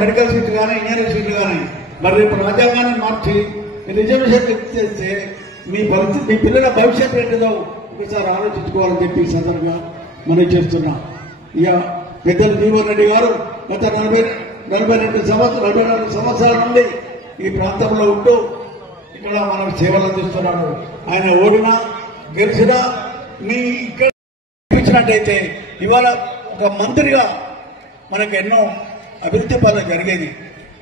Medical సీట్లు కానీ engineering సీట్లు కానీ మరి రేపు రాజ్యాంగాన్ని మార్చి రిజర్వేషన్ చేస్తే మీ పరిస్థితి మీ పిల్లల భవిష్యత్తు ఏంటిదో ఒకసారి ఆలోచించుకోవాలని చెప్పి ఈ సందర్భంగా మనం చేస్తున్నాం. ఇక పెద్దలు జీవన్ రెడ్డి గారు గత 42 సంవత్సరాల నుండి ఈ ప్రాంతంలో ఉంటూ ఇక్కడ మనం సేవలు అందిస్తున్నాడు. ఆయన ఓడినా గెలిచినా మీ ఇక్కడ ఇచ్చినట్టయితే ఇవాళ ఒక మంత్రిగా మనకు ఎన్నో అభివృద్ధి పనులు జరిగేది.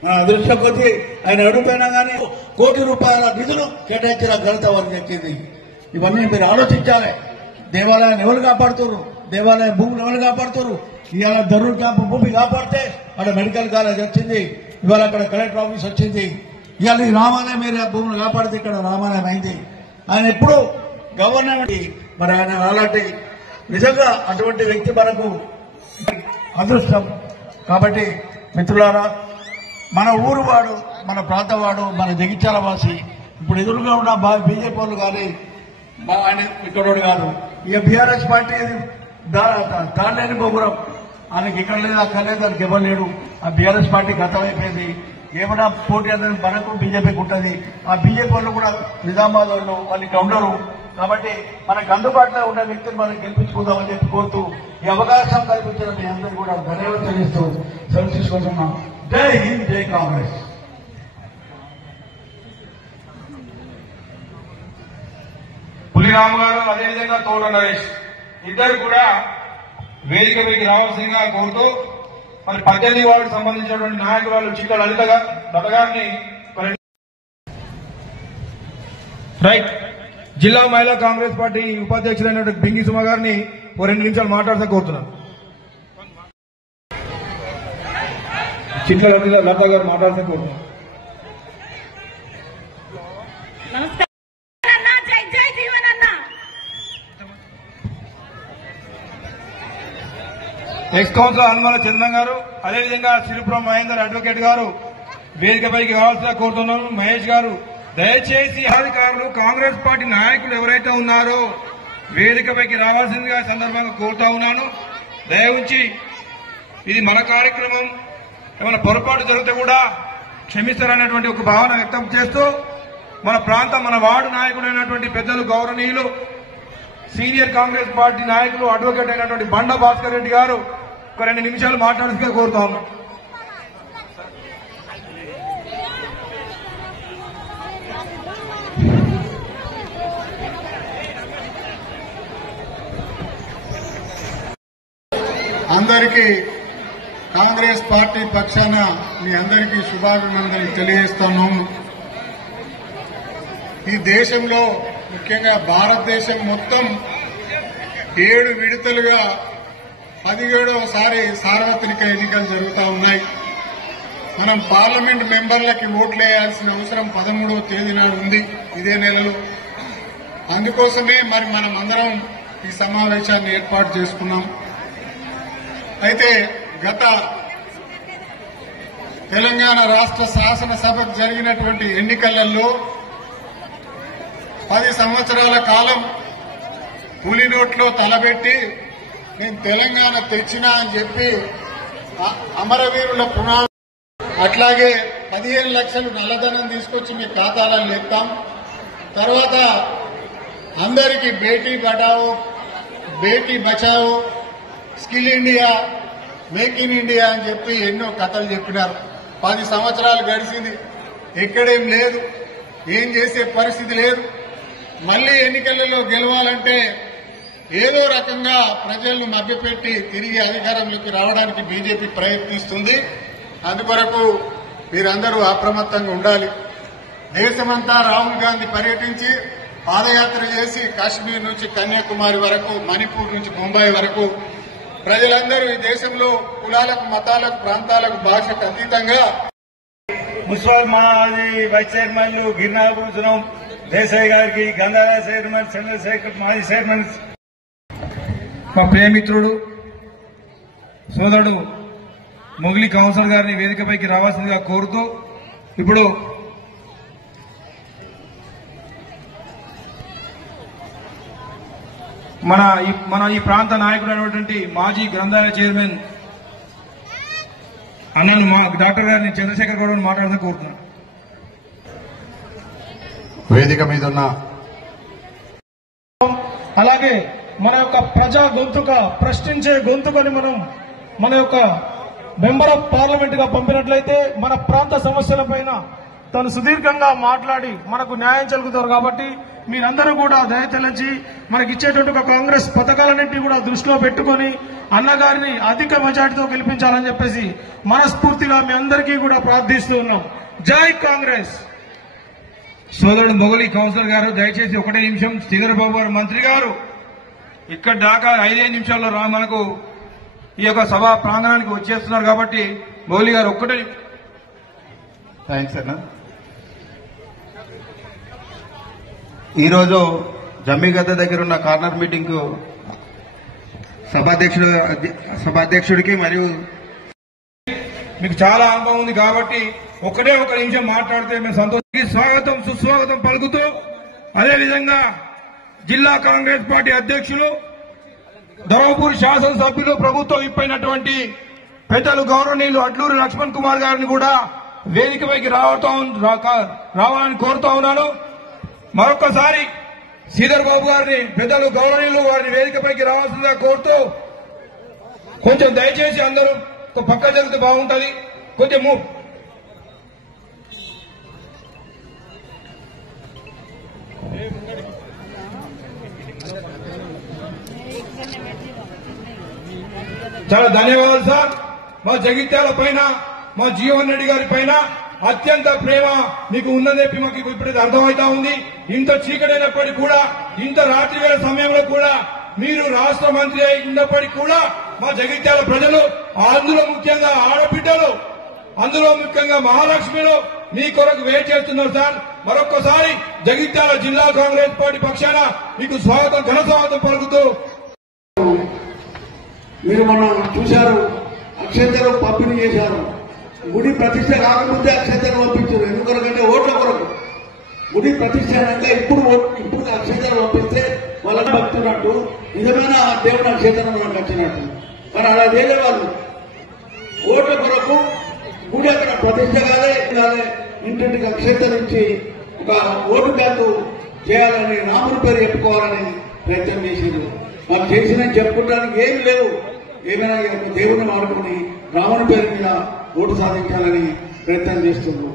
మన అదృష్టం కొద్దీ ఆయన అడుగుపోయినా కానీ కోటి రూపాయల నిధులు కేటాయించిన ఘనత వారికి దక్కింది. ఇవన్నీ మీరు ఆలోచించాలి. దేవాలయాన్ని ఎవరు కాపాడుతున్నారు, దేవాలయ భూములు ఎవరు కాపాడుతున్నారు. ఇవాళ ధరూర్ క్యాంపు భూమి కాపాడితే అక్కడ మెడికల్ కాలేజ్ వచ్చింది, ఇవాళ అక్కడ కలెక్టర్ ఆఫీస్ వచ్చింది. ఇవాళ ఈ రామాలయం ఏరియా భూములు కాపాడితే ఇక్కడ రామాలయం అయింది. ఆయన ఎప్పుడు గవర్నమెంట్ మరి ఆయన అలాంటి నిజంగా అటువంటి వ్యక్తి మనకు అదృష్టం. కాబట్టి మిత్రులారా, మన ఊరు వాడు, మన ప్రాంతం వాడు, మన జగిత్యాల వాసి ఇప్పుడు ఎదురుగా ఉన్న బీజేపీ వాళ్ళు కానీ ఆయన ఇక్కడోడు కాదు. ఇక బీఆర్ఎస్ పార్టీ తాళ్ళేని గోపురం ఆయనకి ఇక్కడ లేదు, అక్కడ లేదు, దానికి ఎవరు లేడు. ఆ బీఆర్ఎస్ పార్టీ గతమైపోయింది. ఏమైనా పోటీ అనేది మనకు బీజేపీకి ఉంటుంది. ఆ బీజేపీ వాళ్ళు కూడా నిజామాబాద్ వాళ్ళు వాళ్ళు ఇక్కడ ఉండరు. కాబట్టి మనకు అందుబాటులో ఉన్న వ్యక్తిని మనం గెలిపించుకుందామని చెప్పి కోరుతూ ఈ అవకాశం కల్పించిన మీ అందరూ కూడా ధన్యవాదాలు తెలియజేస్తూ సెలవు తీసుకుంటున్నాం. జై హింద్, జై కాంగ్రెస్. పులిరాము గారు అదేవిధంగా తోట నరేష్ ఇద్దరు కూడా వేదికపైకి రావాల్సిందిగా కోరుతూ మరి 18 వార్డుకు సంబంధించినటువంటి నాయకురాలు చిక్క లలిత గారిని రైట్ జిల్లా మహిళా కాంగ్రెస్ పార్టీ ఉపాధ్యక్షులైనటువంటి బింగి సుమ గారిని ఓ 2 నిమిషాలు మాట్లాడుతూ కోరుతున్నాను. చిట్ల లలిత గారు మాట్లాడుతూ కోరుతున్నాను. ఎక్స్ కౌన్సిలర్ హనుమాల చంద్రం గారు అదేవిధంగా సిరిపురం మహేందర్ అడ్వకేట్ గారు వేదికపైకి కావాల్సిన కోరుతున్నాను. మహేష్ గారు దయచేసి అధికారులు కాంగ్రెస్ పార్టీ నాయకులు ఎవరైతే ఉన్నారో వేదికపైకి రావాల్సిందిగా సందర్భంగా కోరుతా ఉన్నాను. దయ ఉంచి ఇది మన కార్యక్రమం, ఏమైనా పొరపాటు జరిగితే కూడా క్షమిస్తారనేటువంటి ఒక భావన వ్యక్తం చేస్తూ మన ప్రాంతం మన వార్డు నాయకుడైనటువంటి పెద్దలు గౌరవనీయులు సీనియర్ కాంగ్రెస్ పార్టీ నాయకులు అడ్వకేట్ అయినటువంటి బండ భాస్కర్ రెడ్డి గారు ఒక 2 నిమిషాలు మాట్లాడుతూ కోరుతా ఉన్నాం. అందరికీ కాంగ్రెస్ పార్టీ పక్షాన మీ అందరికీ శుభాభినందనలు తెలియజేస్తున్నాము. ఈ దేశంలో ముఖ్యంగా భారతదేశం మొత్తం 7 విడతలుగా 17వసారి సార్వత్రిక ఎన్నికలు జరుగుతూ ఉన్నాయి. మనం పార్లమెంట్ మెంబర్లకి ఓట్లు వేయాల్సిన అవసరం 13వ తేదీ నాడు ఉంది, ఇదే నెలలో. అందుకోసమే మరి మనం అందరం ఈ సమావేశాన్ని ఏర్పాటు చేసుకున్నాం. అయితే గత తెలంగాణ రాష్ట్ర శాసనసభకు జరిగినటువంటి ఎన్నికలలో 10 సంవత్సరాల కాలం పులి నోట్లో తలబెట్టి నేను తెలంగాణ తెచ్చినా అని చెప్పి అమరవీరుల పునాది, అట్లాగే 15 లక్షలు నల్లధనం తీసుకొచ్చి మీ ఖాతాలను లేపుతాం, తర్వాత అందరికీ Beti Padhao Beti Bachao skill India make in India అని చెప్పి ఎన్నో కథలు చెప్పినారు. 10 సంవత్సరాలు గడిచింది, ఎక్కడేం లేదు, ఏం చేసే పరిస్థితి లేదు. మళ్లీ ఎన్నికలలో గెలవాలంటే ఏదో రకంగా ప్రజలను మభ్యపెట్టి తిరిగి అధికారంలోకి రావడానికి బీజేపీ ప్రయత్నిస్తుంది. అందుకొరకు మీరందరూ అప్రమత్తంగా ఉండాలి. దేశమంతా రాహుల్ గాంధీ పర్యటించి పాదయాత్ర చేసి కాశ్మీర్ నుంచి కన్యాకుమారి వరకు, మణిపూర్ నుంచి ముంబై వరకు ప్రజలందరూ ఈ దేశంలో కులాలకు, మతాలకు, ప్రాంతాలకు, భాషకు అతీతంగా మున్సిపల్ మాజీ వైస్ చైర్మన్లు గిరినాభూషణం దేశాయ్ గారికి, గంగారా చైర్మన్ చంద్రశేఖర్ మాజీ చైర్మన్, మా ప్రియమిత్రుడు సోదరుడు మొగిలి కౌన్సిలర్ గారిని వేదికపైకి రావాల్సిందిగా కోరుతూ ఇప్పుడు మన ఈ ప్రాంత నాయకుడు అయినటువంటి మాజీ గ్రంథాలయ చైర్మన్ అన్నను మా డాక్టర్ గారిని చంద్రశేఖర్ గౌడ్ మాట్లాడదని కోరుతున్నాను. వేదిక మీద ఉన్న అలాగే మన యొక్క ప్రజా గొంతుక ప్రశ్నించే గొంతుకని మనం మన యొక్క మెంబర్ ఆఫ్ పార్లమెంట్ గా పంపినట్లయితే మన ప్రాంత సమస్యల పైన తను సుదీర్ఘంగా మాట్లాడి మనకు న్యాయం జరుగుతారు. కాబట్టి మీరందరూ కూడా దయతెలంచి మనకి ఇచ్చేటువంటి ఒక కాంగ్రెస్ పథకాలన్నింటినీ కూడా దృష్టిలో పెట్టుకుని అన్నగారిని అధిక మెజార్టీతో గెలిపించాలని చెప్పేసి మనస్ఫూర్తిగా మీ అందరికీ కూడా ప్రార్థిస్తూ ఉన్నాం. జై కాంగ్రెస్. సోదరుడు మొగలి కౌన్సిలర్ గారు దయచేసి ఒకటే నిమిషం. శ్రీధర్ బాబు గారు మంత్రి గారు ఇక్కడ దాకా 5 నిమిషాల్లో మనకు ఈ యొక్క సభా ప్రాంగణానికి వచ్చేస్తున్నారు. కాబట్టి మొగలి గారు ఒక్కటే. థ్యాంక్స్ అన్న. ఈరోజు జమ్మిగద్ద దగ్గర ఉన్న కార్నర్ మీటింగ్ కు సభాధ్యక్షుడికి మరియు మీకు చాలా అనుభవం ఉంది కాబట్టి ఒకటే ఒక నిమిషం మాట్లాడితే మేము సంతోషానికి స్వాగతం సుస్వాగతం పలుకుతూ, అదేవిధంగా జిల్లా కాంగ్రెస్ పార్టీ అధ్యక్షులు ధర్మపురి శాసనసభ్యులు ప్రభుత్వం ఇప్పైనటువంటి పెద్దలు గౌరవనీయులు అడ్లూరి లక్ష్మణ్ కుమార్ గారిని కూడా వేదికపైకి రావాలని కోరుతా ఉన్నాను. మరొకసారి శ్రీధర్ బాబు గారిని పెద్దలు గౌరవనీయులు వారిని వేదికపైకి రావాల్సిందిగా కోరుతూ, కొంచెం దయచేసి అందరూ పక్క జరిగితే బాగుంటుంది. కొంచెం చాలా ధన్యవాదాలు సార్. మా జగిత్యాల పైన, మా జీవన్ రెడ్డి గారి పైన అత్యంత ప్రేమ మీకు ఉందని చెప్పి మాకు ఇప్పుడు అర్థమవుతా ఉంది. ఇంత చీకటైనప్పటికీ కూడా, ఇంత రాత్రి వేళ సమయంలో కూడా మీరు రాష్ట్ర మంత్రి అయి ఉన్నప్పటికీ కూడా మా జగిత్యాల ప్రజలు, అందులో ముఖ్యంగా ఆడబిడ్డలు, అందులో ముఖ్యంగా మహాలక్ష్మిలో మీ కొరకు వెయిట్ చేస్తున్నారు సార్. మరొక్కసారి జగిత్యాల జిల్లా కాంగ్రెస్ పార్టీ పక్షాన మీకు స్వాగతం, ఘన స్వాగతం పలుకుతూ. మీరు మనం చూశారు, అక్షంతరం పంపిణీ చేశారు. గుడి ప్రతిష్ట కాకముందే అక్షంతరం పంపించారు. ఎందుకొరకంటే ఓట్ల కొరకు. గుడి ప్రతిష్ట అయినాక ఇప్పుడు అక్షంతరం పంపిస్తే వాళ్ళని భక్తున్నట్టు, నిజమైన దేవుడు అక్షంతరం మనకు వచ్చినట్టు. మరి అలా చేయలే వాళ్ళు. ఓట్ల కొరకు గుడి అక్కడ ప్రతిష్ట కాలే, ఇంటింటికి అక్షంతరించి ఒక ఓటు బ్యాంకు చేయాలని, రాముడి పేరు చెప్పుకోవాలని ప్రయత్నం చేసింది. మాకు చేసిన చెప్పుకోవడానికి ఏం లేవు. ఏమైనా దేవుని వాడుకుని రాముని పేరు మీద ఓటు సాధించాలని ప్రయత్నం చేస్తున్నారు.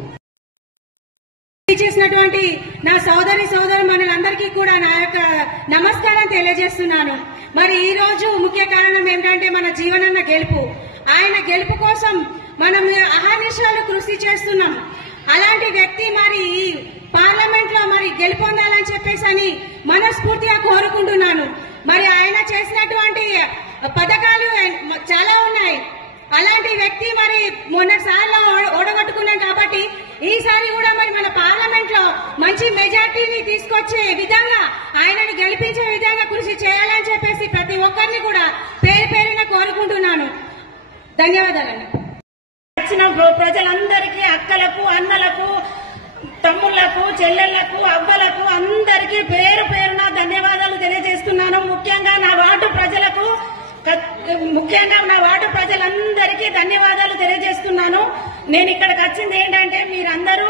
చేసినటువంటి నా సోదరి మనందరికీ కూడా నా యొక్క నమస్కారం తెలియజేస్తున్నాను. మరి ఈ రోజు ముఖ్య కారణం ఏంటంటే మన జీవనన్న గెలుపు. ఆయన గెలుపు కోసం మనం అహర్నిశలు కృషి చేస్తున్నాం. అలాంటి వ్యక్తి మరి ఈ పార్లమెంట్ లో మరి గెలుపొందాలని చెప్పేసి అని మనస్ఫూర్తిగా కోరుకుంటున్నాను. మరి ఆయన చేసినటువంటి పథకాలు చాలా ఉన్నాయి. అలాంటి వ్యక్తి మరి మొన్నసార్లు ఓడగొట్టుకున్నాం కాబట్టి ఈసారి కూడా మరి మన పార్లమెంట్ లో మంచి మెజార్టీని తీసుకొచ్చే విధంగా, ఆయనని గెలిపించే విధంగా కృషి చేయాలని చెప్పేసి ప్రతి ఒక్కరిని కూడా పేరు పేరున కోరుకుంటున్నాను. ధన్యవాదాలండి. వచ్చిన ప్రజలందరికీ, అక్కలకు, అన్నలకు, తమ్ముళ్లకు, చెల్లెళ్లకు, అవ్వలకు అందరికీ పేరు పేరున ధన్యవాదాలు తెలియజేస్తున్నాను. ముఖ్యంగా నా వార్డు ప్రజలందరికీ ధన్యవాదాలు తెలియజేస్తున్నాను. నేను ఇక్కడికి వచ్చింది ఏంటంటే మీ అందరు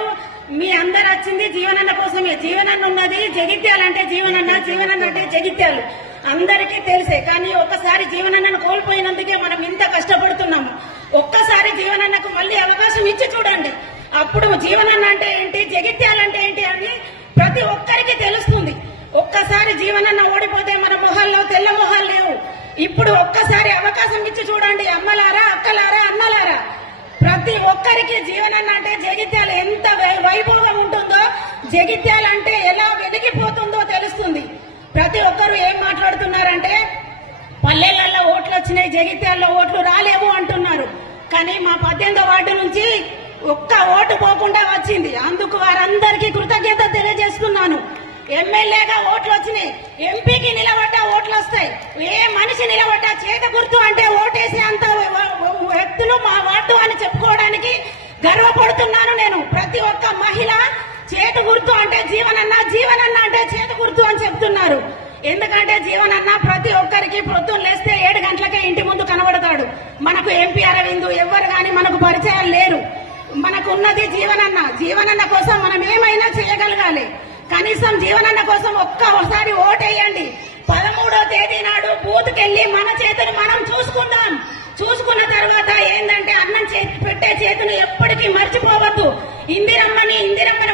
వచ్చింది జీవనన్న కోసమే. జీవనన్న ఉన్నది జగిత్యాలంటే జీవనన్న అంటే జగిత్యాలు అందరికీ తెలిసే. కానీ ఒక్కసారి జీవనన్నను కోల్పోయినందుకే మనం ఇంత కష్టపడుతున్నాము. ఒక్కసారి జీవనన్నకు మళ్ళీ అవకాశం ఇచ్చి చూడండి. అప్పుడు జీవనన్న అంటే ఏంటి, జగిత్యాలంటే ఏంటి అని ప్రతి ఒక్కరికి తెలుస్తుంది. ఒక్కసారి జీవనన్న ఓడిపోతే మన మొహాల్లో తెల్ల మొహాలు లేవు. ఇప్పుడు ఒక్కసారి అవకాశం ఇచ్చి చూడండి. అమ్మలారా, అక్కలారా, అన్నలారా, ప్రతి ఒక్కరికి జీవనన్న అంటే జగిత్యాల ఎంత వైభోగం ఉంటుందో, జగిత్యాల అంటే ఎలా వెలిగిపోతుందో తెలుస్తుంది. ప్రతి ఒక్కరు ఏం మాట్లాడుతున్నారంటే పల్లెలలో ఓట్లు వచ్చినాయి, జగిత్యాలలో ఓట్లు రాలేవు అంటున్నారు. కానీ మా 18వ వార్డు నుంచి ఒక్క ఓటు పోకుండా వచ్చింది. అందుకు వారందరికీ కృతజ్ఞత తెలియజేస్తున్నాను. ఎమ్మెల్యేగా ఓట్లు వచ్చినాయి, ఎంపీకి నిలబడ్డా ఓట్లు వస్తాయి. ఏ మనిషి నిలబడ్డా చేత గుర్తు అంటే ఓటేసి అంత వ్యక్తులు మా వార్డు అని చెప్పుకోవడానికి గర్వపడుతున్నాను నేను. ప్రతి ఒక్క మహిళ చేతి గుర్తు అంటే జీవనన్న అంటే చేతి గుర్తు అని చెప్తున్నారు. ఎందుకంటే జీవనన్న ప్రతి ఒక్కరికి పొద్దున్న లేస్తే 7 గంటలకే ఇంటి ముందు కనబడతాడు. మనకు ఎంపీ అరవింద్ ఎవ్వరు గాని మనకు పరిచయాలు లేరు. మనకు ఉన్నది జీవనన్న కోసం మనం ఏమైనా చేయగలగాలి. కనీసం జీవనన్న కోసం ఒక్కసారి ఓటేయండి. 13వ తేదీ నాడు బూత్కెళ్లి మన చేతులు మనం చూసుకుందాం. చూసుకున్న తర్వాత ఏంటంటే అన్నం పెట్టే చేతులు ఎప్పటికీ మర్చిపోవద్దు. ఇందిరమ్మని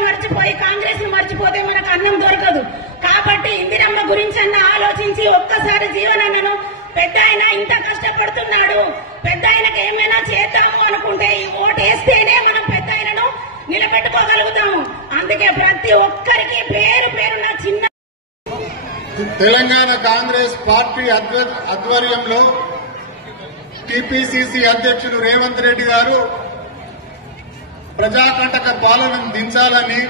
మర్చిపోయి కాంగ్రెస్ ను మర్చిపోతే మనకు అన్నం దొరకదు. కాబట్టి ఇందిరమ్మ గురించన్నా ఆలోచించి ఒక్కసారి జీవనన్నను పెద్ద ఆయన ఇంత కష్టపడుతున్నాడు, పెద్ద ఆయనకు ఏమైనా చేద్దాము అనుకుంటే ఈ ఓటు వేస్తేనే మనం పెద్ద ఆయనను నిలబెట్టుకోగలుగుతాము. అందుకే ప్రతి ఒక్కరికి పేరున చిన్న తెలంగాణ కాంగ్రెస్ పార్టీ ఆధ్వర్యంలో టీపీసీసీ అధ్యక్షుడు రేవంత్ రెడ్డి గారు ప్రజాకంటక పాలనను దించాలని,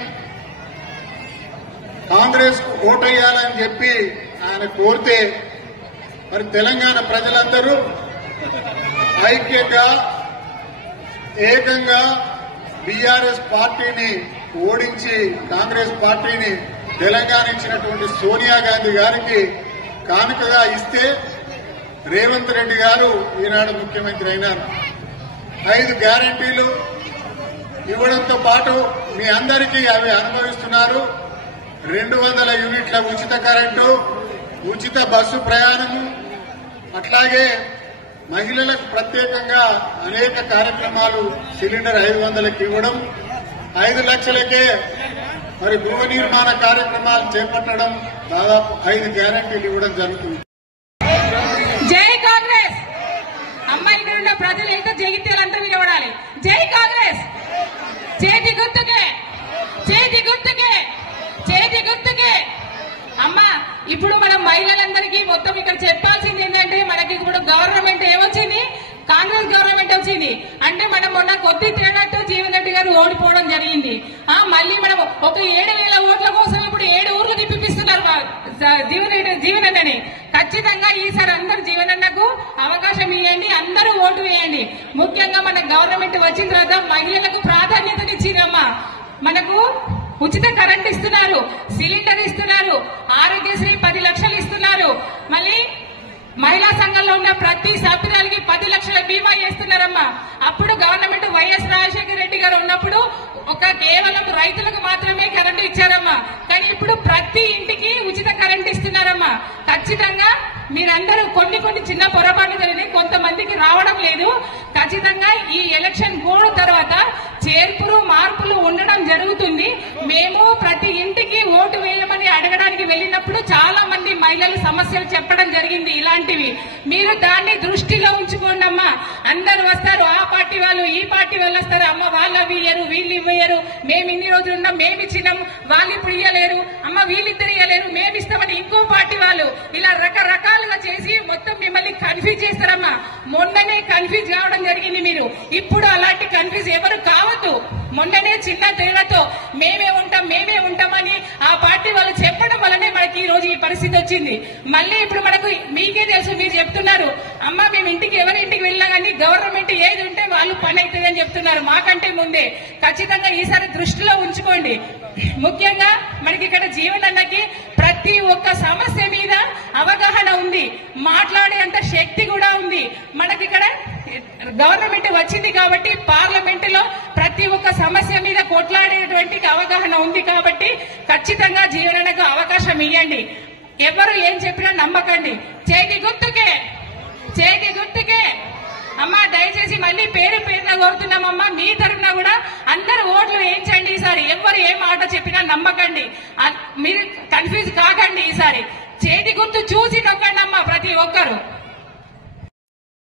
కాంగ్రెస్ కు ఓటేయాలని చెప్పి ఆయన కోరితే మరి తెలంగాణ ప్రజలందరూ ఐక్యంగా ఏకంగా బీఆర్ఎస్ పార్టీని ఓడించి కాంగ్రెస్ పార్టీని తెలంగాణ ఇచ్చినటువంటి సోనియా గాంధీ గారికి కానుకగా ఇస్తే రేవంత్ రెడ్డి గారు ఈనాడు ముఖ్యమంత్రి అయినారు. 5 గ్యారంటీలు ఇవ్వడంతో పాటు మీ అందరికీ అవి అనుభవిస్తున్నారు. 200 యూనిట్ల ఉచిత కరెంటు, ఉచిత బస్సు ప్రయాణము, అట్లాగే మహిళలకు ప్రత్యేకంగా అనేక కార్యక్రమాలు, సిలిండర్ 500కి ఇవ్వడం, 5 లక్షలకే మరి గృహ నిర్మాణ కార్యక్రమాలు చేపట్టడం, దాదాపు 5 గ్యారంటీలు ఇవ్వడం జరుగుతుంది. జై కాంగ్రెస్. అమ్మాయి ఇక్కడ ఉన్న ప్రజలు అయితే జగిత్యాలంతా నిలబడాలి. జై కాంగ్రెస్. చేతి గుర్తుకే, చేతి గుర్తుకే, చేతి గుర్తుకే. అమ్మా ఇప్పుడు మనం మహిళలందరికీ మొత్తం ఇక్కడ చెప్పాల్సింది ఏంటంటే మనకి ఇప్పుడు గవర్నమెంట్ ఏమొచ్చింది, కాంగ్రెస్ గవర్నమెంట్ వచ్చింది. అంటే మనం మొన్న కొద్ది తేడాతో జీవన్ రెడ్డి గారు ఓడిపోవడం జరిగింది. మళ్ళీ మనం ఒక 7,000 ఓట్ల కోసం ఇప్పుడు 7 ఊర్లు తిప్పిస్తున్నారు జీవనన్నని. ఖచ్చితంగా ఈసారి అందరు జీవనన్నకు అవకాశం ఇవ్వండి, అందరూ ఓటు వేయండి. ముఖ్యంగా మన గవర్నమెంట్ వచ్చిన తర్వాత మహిళలకు ప్రాధాన్యతనిచ్చిందమ్మా. మనకు ఉచిత కరెంట్ ఇస్తున్నారు, సిలిండర్ ఇస్తున్నారు, ఆరోగ్యశ్రీ 10 లక్షలు ఇస్తున్నారు. మళ్ళీ మహిళా సంఘంలో ఉన్న ప్రతి సభ్యురాలకి 10 లక్షల బీమా చేస్తున్నారమ్మా. అప్పుడు గవర్నమెంట్ వైఎస్ రాజశేఖర రెడ్డి గారు ఉన్నప్పుడు కేవలం రైతులకు మాత్రమే కరెంటు ఇచ్చారమ్మా. కానీ ఇప్పుడు ప్రతి ఇంటికి ఉచిత కరెంట్ ఇస్తున్నారమ్మా. ఖచ్చితంగా మీరందరూ కొన్ని చిన్న పొరపాట్లు జరిగి కొంతమందికి రావడం లేదు. ఖచ్చితంగా ఈ ఎలక్షన్ కోడ్ తర్వాత చేర్పులు మార్పులు ఉండడం జరుగుతుంది. మేము ప్రతి ఇంటికి ఓటు వేయమని అడగడానికి వెళ్ళినప్పుడు చాలా మంది మహిళలు సమస్యలు చెప్పడం జరిగింది. ఇలాంటివి మీరు దాన్ని దృష్టిలో ఉంచుకోండి అమ్మా. అందరు వస్తారు, ఆ పార్టీ వాళ్ళు ఈ పార్టీ వాళ్ళు వస్తారు. అమ్మ వాళ్ళు అవి ఇయ్యరు, వీళ్ళు ఇవ్వరు, మేము ఇన్ని రోజులు ఉన్నాం, మేము ఇచ్చినాం, వాళ్ళు ఇప్పుడు ఇయ్యలేరు, అమ్మ వీళ్ళిద్దరు ఇయ్యలేరు, మేము ఇస్తామని ఇంకో పార్టీ వాళ్ళు ఇలా రకరకాలుగా చేసి మొత్తం మిమ్మల్ని కన్ఫ్యూజ్ చేస్తారమ్మా. మొన్ననే కన్ఫ్యూజ్ కావడం జరిగింది మీరు. ఇప్పుడు అలాంటి కన్ఫ్యూజ్ ఎవరు కావద్దు. మొన్ననే చిన్న తేడాతో మేమే ఉంటామని ఆ పార్టీ వాళ్ళు చెప్పడం వల్లనే మనకి ఈ రోజు ఈ పరిస్థితి వచ్చింది. మళ్ళీ ఇప్పుడు మనకు మీకే తెలుసు, మీరు చెప్తున్నారు అమ్మ మేము ఎవరి ఇంటికి వెళ్ళినా కానీ గవర్నమెంట్ ఏది ఉంటే వాళ్ళు పని అవుతుందని చెప్తున్నారు మాకంటే ముందే. ఖచ్చితంగా ఈసారి దృష్టిలో ఉంచుకోండి. ముఖ్యంగా మనకి ఇక్కడ జీవనన్నకి ప్రతి ఒక్క సమస్య మీద అవగాహన ఉంది, మాట్లాడేంత శక్తి కూడా ఉంది. మనకి ఇక్కడ గవర్నమెంట్ వచ్చింది కాబట్టి పార్లమెంట్ లో ప్రతి ఒక్క సమస్య మీద కొట్లాడేటువంటి అవగాహన ఉంది కాబట్టి ఖచ్చితంగా జీవనన్నకు అవకాశం ఇవ్వండి. ఎవరు ఏం చెప్పినా నమ్మకండి. చేతి గుర్తుకే, చేతి గుర్తుకే. అమ్మా దయచేసి మళ్ళీ పేరున కోరుతున్నామమ్మా, మీ తరఫున కూడా అందరూ ఓట్లు వేయించండి. ఈసారి ఎవరు ఏ మాట చెప్పినా నమ్మకండి, మీరు కన్ఫ్యూజ్ కాకండి. ఈసారి చేతి గుర్తు చూసి నొక్కండి అమ్మా ప్రతి ఒక్కరు.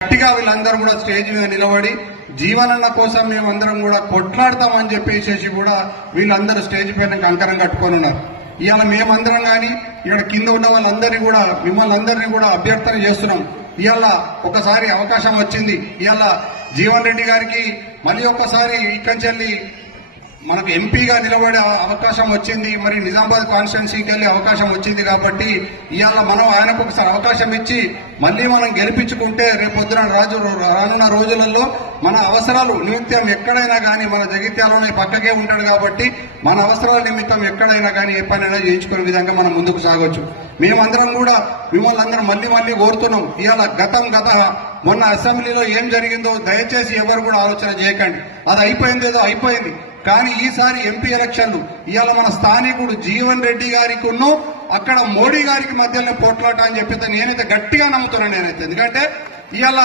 గట్టిగా వీళ్ళందరూ కూడా స్టేజ్ మీద నిలబడి జీవనన్న కోసం మేమందరం కూడా కొట్లాడతామని చెప్పేసి కూడా వీళ్ళందరూ స్టేజ్ పైన కంకరం కట్టుకొని ఉన్నారు. ఇవాళ మేమందరం కానీ ఇక్కడ కింద ఉన్న వాళ్ళందరినీ కూడా మిమ్మల్ని అందరినీ కూడా అభ్యర్థన చేస్తున్నాం. ఇవాళ ఒకసారి అవకాశం వచ్చింది. ఇవాళ జీవన్ రెడ్డి గారికి మళ్ళీ ఒక్కసారి ఇక్కడి మనకు ఎంపీగా నిలబడే అవకాశం వచ్చింది, మరి నిజామాబాద్ కాన్స్టిట్యున్సీకి వెళ్లే అవకాశం వచ్చింది కాబట్టి ఇవాళ మనం ఆయనకు ఒకసారి అవకాశం ఇచ్చి మళ్ళీ మనం గెలిపించుకుంటే రేపొద్దున రానున్న రోజులలో మన అవసరాలు నిమిత్తం ఎక్కడైనా కానీ మన జగిత్యాలలోనే పక్కకే ఉంటాడు కాబట్టి మన అవసరాల నిమిత్తం ఎక్కడైనా కానీ ఏ పనైనా చేయించుకునే విధంగా మనం ముందుకు సాగొచ్చు. మేమందరం కూడా మిమ్మల్ని అందరం మళ్ళీ కోరుతున్నాం. ఇవాళ గత మొన్న అసెంబ్లీలో ఏం జరిగిందో దయచేసి ఎవరు కూడా ఆలోచన చేయకండి. అది అయిపోయిందేదో అయిపోయింది. కానీ ఈసారి ఎంపీ ఎలక్షన్లు ఇవాళ మన స్థానికుడు జీవన్ రెడ్డి గారికి అక్కడ మోడీ గారికి మధ్యలో పోట్లాట అని చెప్పి నేనైతే గట్టిగా నమ్ముతున్నాను. ఎందుకంటే ఇవాళ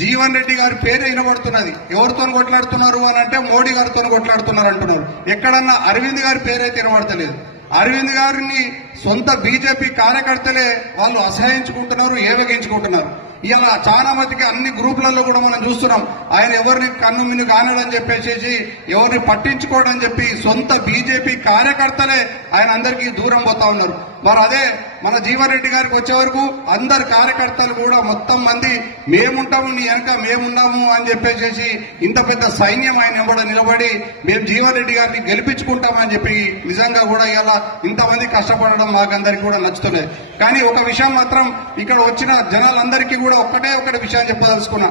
జీవన్ రెడ్డి గారి పేరు వినబడుతున్నది. ఎవరితో కొట్లాడుతున్నారు అని అంటే మోడీ గారితో కొట్లాడుతున్నారు అంటున్నారు. ఎక్కడన్నా అరవింద్ గారి పేరైతే వినబడతలేదు. అరవింద్ గారిని సొంత బీజేపీ కార్యకర్తలే వాళ్ళు అసహించుకుంటున్నారు, ఏవగించుకుంటున్నారు. ఇలా చాలా మందికి అన్ని గ్రూపులలో కూడా మనం చూస్తున్నాం. ఆయన ఎవరిని కన్ను మిన్ను కానడని చెప్పేసి ఎవరిని పట్టించుకోవడని చెప్పి సొంత బీజేపీ కార్యకర్తలే ఆయన అందరికీ దూరం పోతా ఉన్నారు. మరి అదే మన జీవన్ రెడ్డి గారికి వచ్చే వరకు అందరు కార్యకర్తలు కూడా మొత్తం మంది మేముంటాము నీ వెనక మేమున్నాము అని చెప్పేసి ఇంత పెద్ద సైన్యం ఆయన వెంబడ నిలబడి మేము జీవన్ రెడ్డి గారిని గెలిపించుకుంటామని చెప్పి నిజంగా కూడా ఇలా ఇంతమంది కష్టపడడం మాకందరికి కూడా నచ్చుతున్నాయి. కానీ ఒక విషయం మాత్రం ఇక్కడ వచ్చిన జనాలందరికీ కూడా ఒకటే విషయం చెప్పదలుచుకున్నా.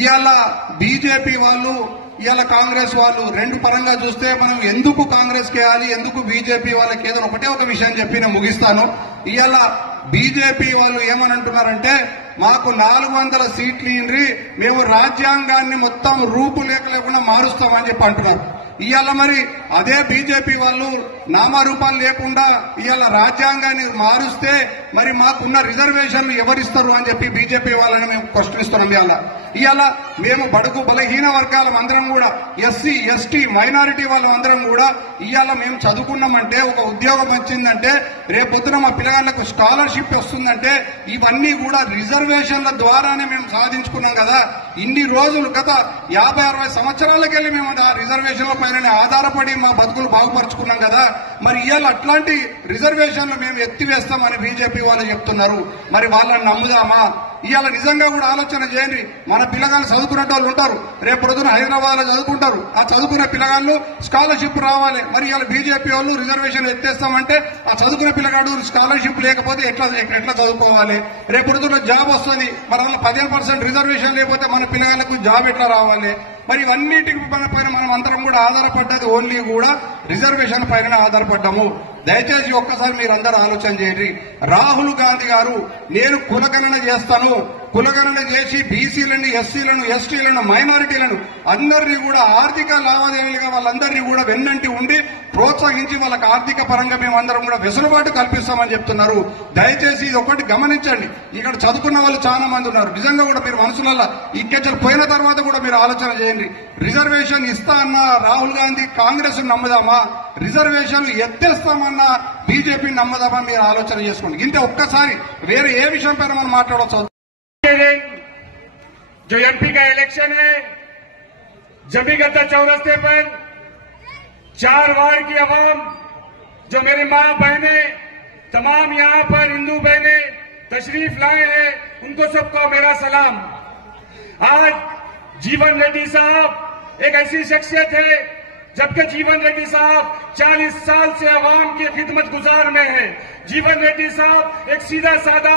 ఇవాళ బీజేపీ వాళ్ళు ఇవాళ కాంగ్రెస్ వాళ్ళు రెండు పరంగా చూస్తే మనం ఎందుకు కాంగ్రెస్ కేయాలి, ఎందుకు బీజేపీ వాళ్ళకి ఏదో ఒక విషయం చెప్పి నేను ముగిస్తాను. ఇవాళ బీజేపీ వాళ్ళు ఏమని అంటున్నారంటే మాకు 400 సీట్లు ఇండ్రి మేము రాజ్యాంగాన్ని మొత్తం రూపులేకుండా మారుస్తామని చెప్పి అంటున్నారు. ఇవాళ మరి అదే బీజేపీ వాళ్ళు నామరూపాలు లేకుండా ఇవాళ రాజ్యాంగాన్ని మారుస్తే మరి మాకున్న రిజర్వేషన్లు ఎవరిస్తారు అని చెప్పి బీజేపీ వాళ్ళని మేము ప్రశ్నిస్తున్నాం. ఇవాళ మేము బడుగు బలహీన వర్గాల అందరం కూడా ఎస్సీ ఎస్టీ మైనారిటీ వాళ్ళందరం కూడా ఇవాళ మేము చదువుకున్నామంటే ఒక ఉద్యోగం వచ్చిందంటే రేపొద్దున మా పిల్లగాళ్లకు స్కాలర్షిప్ వస్తుందంటే ఇవన్నీ కూడా రిజర్వేషన్ల ద్వారానే మేము సాధించుకున్నాం కదా. ఇన్ని రోజులు గత 50-60 సంవత్సరాలకెళ్ళి మేము ఆ రిజర్వేషన్ల పైన ఆధారపడి మా బతుకులు బాగుపరుచుకున్నాం కదా. మరి ఇవాళ అట్లాంటి రిజర్వేషన్లు మేము ఎత్తివేస్తామని బీజేపీ వాళ్ళు చెప్తున్నారు. మరి వాళ్ళని నమ్ముదామా? ఇవాళ నిజంగా కూడా ఆలోచన చేయండి. మన పిల్లగాళ్ళు చదువుకునే వాళ్ళు ఉంటారు, రేపు రోజున హైదరాబాద్ లో చదువుకుంటారు. ఆ చదువుకునే పిల్లగాళ్ళు స్కాలర్షిప్ రావాలి. మరి ఇవాళ బీజేపీ వాళ్ళు రిజర్వేషన్ ఎత్తేస్తామంటే ఆ చదువుకునే పిల్లగాడు స్కాలర్షిప్ లేకపోతే ఎట్లా చదువుకోవాలి? రేపు రోజున జాబ్ వస్తుంది, మరి వాళ్ళ 15% రిజర్వేషన్ లేకపోతే మన పిల్లగాళ్ళకు జాబ్ ఎట్లా రావాలి? మరి ఇవన్నిటికి పైన మనం అందరం కూడా ఆధారపడ్డది ఓన్లీ కూడా రిజర్వేషన్ పైన ఆధారపడ్డాము. దయచేసి ఒక్కసారి మీరందరూ ఆలోచన చేయండి. రాహుల్ గాంధీ గారు నేను కులగణన చేస్తాను, కులగణన చేసి బీసీలను ఎస్సీలను ఎస్టీలను మైనారిటీలను అందరినీ కూడా ఆర్థిక లావాదేవీలుగా వాళ్ళందరినీ కూడా వెన్నంటి ఉండి ప్రోత్సహించి వాళ్ళకి ఆర్థిక పరంగా మేమందరం కూడా వెసులుబాటు కల్పిస్తామని చెప్తున్నారు. దయచేసి ఇది ఒకటి గమనించండి. ఇక్కడ చదువుకున్న వాళ్ళు చాలా మంది ఉన్నారు. నిజంగా కూడా మీరు మనసులలో ఇక్కడ పోయిన తర్వాత కూడా మీరు ఆలోచన చేయండి. రిజర్వేషన్ ఇస్తా అన్న రాహుల్ గాంధీ కాంగ్రెస్ నమ్ముదామా, రిజర్వేషన్లు ఎత్తేస్తామన్న బీజేపీని నమ్మదామా? మీరు ఆలోచన చేసుకోండి. ఇంతే ఒక్కసారి వేరే ఏ విషయం పైన మనం మాట్లాడవచ్చు. जो एमपी का इलेक्शन है, जमीगता चौरस्ते पर 4 वार्ड की आवाम, जो मेरी मां बहने तमाम यहां पर हिंदू बहने तशरीफ लाए हैं, उनको सबको मेरा सलाम। आज जीवन रेड्डी साहब एक ऐसी शख्सियत है, जबकि जीवन रेड्डी साहब 40 साल से आवाम की खिदमत गुजार में है। जीवन रेड्डी साहब एक सीधा साधा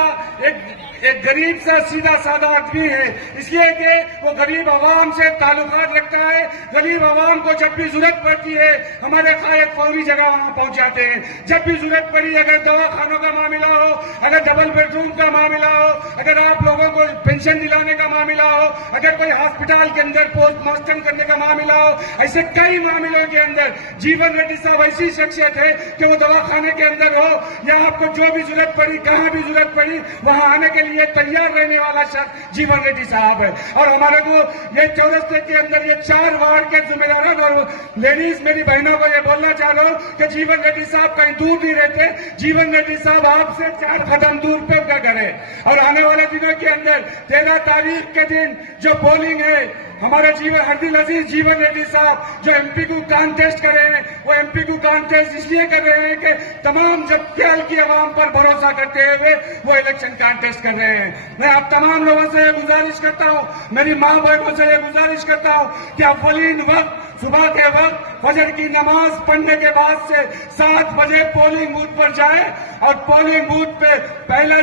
एक गरीब सा सीधा साधा आदमी है, इसलिए कि वो गरीब आवाम से ताल्लुकात रखता है। गरीब आवाम को जब भी जरूरत पड़ती है हमारे खायक फौरी जगह वहां पहुंचाते हैं। जब भी जरूरत पड़ी, अगर दवाखानों का मामला हो, अगर डबल बेडरूम का मामला हो, अगर आप लोगों को पेंशन दिलाने का मामला हो, अगर कोई हॉस्पिटल के अंदर पोस्टमार्टम करने का मामला हो, ऐसे कई मामलों के अंदर जीवन रेड्डी साहब ऐसी शख्सियत है कि वो दवाखाने के अंदर हो या आपको जो भी जरूरत पड़ी, कहां भी जरूरत पड़ी, वहां आने के लिए तैयार रहने वाला शख्स जीवन रेड्डी साहब है। और हमारे को ये चौरस्ते के अंदर ये 4 वार्ड के जिम्मेदार और लेडीज मेरी बहनों को ये बोलना चाह रहा हूं कि जीवन रेड्डी साहब कहीं दूर नहीं रहते। जीवन रेड्डी साहब आपसे 4 कदम दूर पे उनका घर है। और आने वाले दिनों के अंदर 13 तारीख के दिन जो पोलिंग है, हमारे हरदिल अजीज जीवन रेड्डी साहब जो एमपी को कांटेस्ट कर रहे हैं, वो एमपी को कांटेस्ट इसलिए कर रहे हैं कि तमाम जबकैल की आवाम पर भरोसा करते हुए वो इलेक्शन कांटेस्ट कर रहे हैं। मैं आप तमाम लोगों से ये गुजारिश करता हूं, मेरी मां बहनों से ये गुजारिश करता हूं कि अव्वलीन वक्त सुबह के वक्त फजर की नमाज पढ़ने के बाद से 7 बजे पोलिंग बूथ पर जाए और पोलिंग बूथ पे पहला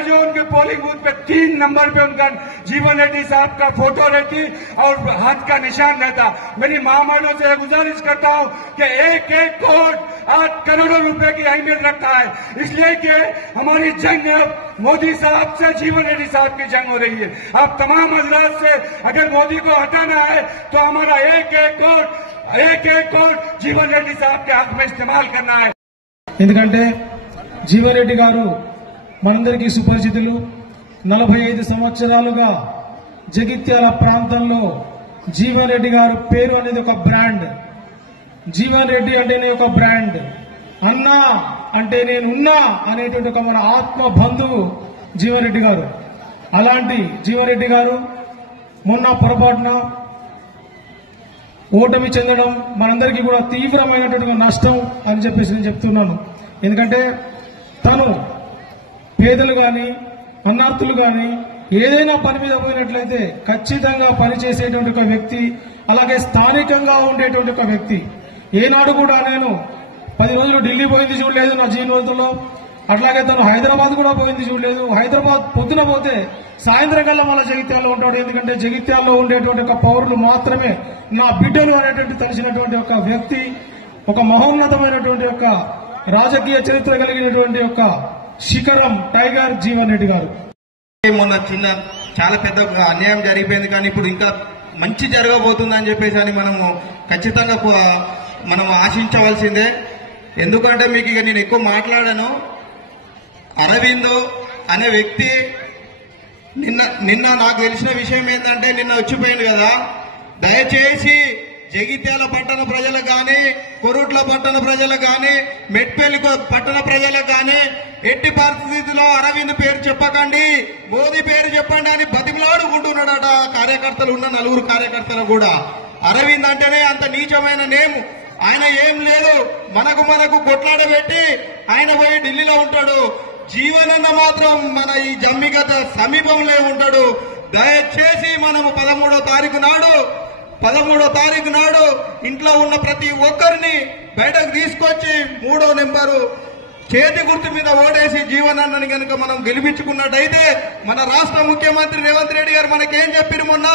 जो उनके पोलिंग बूथ पे 3 नंबर पे उनका जीवन रेड्डी साहब का फोटो रहती और हाथ का निशान रहता। मेरी महामंडलों से गुजारिश करता हूं कि एक एक वोट आज करोड़ों रुपए की अहमियत रखता है, इसलिए कि हमारी जंग मोदी साहब से जीवन रेड्डी साहब की जंग हो रही है। आप तमाम हजरात से अगर मोदी को हटाना है तो हमारा एक एक वोट जीवन रेड्डी साहब के हक में इस्तेमाल करना है। ఎందుకంటే జీవన్ రెడ్డి గారు మనందరికీ సుపరిచితులు. 45 సంవత్సరాలుగా జగిత్యాల ప్రాంతంలో జీవన్ రెడ్డి గారు పేరు అనేది ఒక బ్రాండ్. జీవన్ రెడ్డి అంటేనే ఒక బ్రాండ్. అన్నా అంటే నేనున్నా అనేటువంటి ఒక మన ఆత్మ బంధువు జీవన్ రెడ్డి గారు. అలాంటి జీవన్ రెడ్డి గారు మొన్న పొరపాటున ఓటమి చెందడం మనందరికీ కూడా తీవ్రమైనటువంటి నష్టం అని చెప్పేసి నేను చెప్తున్నాను. ఎందుకంటే తను పేదలు గాని అన్నార్థులు గాని ఏదైనా పని మీద పోయినట్లయితే ఖచ్చితంగా పనిచేసేటువంటి ఒక వ్యక్తి, అలాగే స్థానికంగా ఉండేటువంటి ఒక వ్యక్తి. ఏనాడు కూడా నేను 10 రోజులు ఢిల్లీ పోయింది చూడలేదు నా జీవితంలో, అట్లాగే తను హైదరాబాద్ కూడా పోయింది చూడలేదు. హైదరాబాద్ పొద్దున పోతే సాయంత్రం కల్లా మళ్ళీ జగిత్యాలలో ఉంటాడు. ఎందుకంటే జగిత్యాలలో ఉండేటువంటి ఒక పౌరులు మాత్రమే నా బిడ్డలు అనేటువంటి తెలిసినటువంటి ఒక వ్యక్తి, ఒక మహోన్నతమైనటువంటి ఒక రాజకీయ చరిత్ర కలిగినటువంటి ఒక శిఖరం టైగర్ జీవన్ రెడ్డి గారు. మొన్న చాలా పెద్ద అన్యాయం జరిగిపోయింది, కానీ ఇప్పుడు ఇంకా మంచి జరగబోతుందని చెప్పేసి అని మనము ఖచ్చితంగా మనం ఆశించవలసిందే. ఎందుకంటే మీకు ఇక నేను ఎక్కువ మాట్లాడాను. అరవింద్ అనే వ్యక్తి నిన్న నాకు తెలిసిన విషయం ఏంటంటే నిన్న వచ్చిపోయింది కదా. దయచేసి జగిత్యాల పట్టణ ప్రజలకు కానీ, కొరుట్ల పట్టణ ప్రజలకు కానీ, మెట్పల్లి పట్టణ ప్రజలకు కానీ ఎట్టి పరిస్థితిలో అరవింద్ పేరు చెప్పకండి, మోదీ పేరు చెప్పండి అని బతిమలాడుకుంటున్నాడట కార్యకర్తలు, ఉన్న 4 కార్యకర్తలు కూడా. అరవింద్ అంటేనే అంత నీచమైన నేము. ఆయన ఏం లేదు, మనకు కొట్లాడబెట్టి ఆయన పోయి ఢిల్లీలో ఉంటాడు. జీవనన్న మాత్రం మన ఈ జమ్మిగత సమీపంలో ఉంటాడు. దయచేసి మనము 13వ తారీఖు నాడు ఇంట్లో ఉన్న ప్రతి ఒక్కరిని బయటకు తీసుకొచ్చి 3వ నెంబరు చేతి గుర్తు మీద ఓటేసి జీవనన్నని కనుక మనం గెలిపించుకున్నట్టయితే మన రాష్ట్ర ముఖ్యమంత్రి రేవంత్ రెడ్డి గారు మనకేం చెప్పారు మొన్న,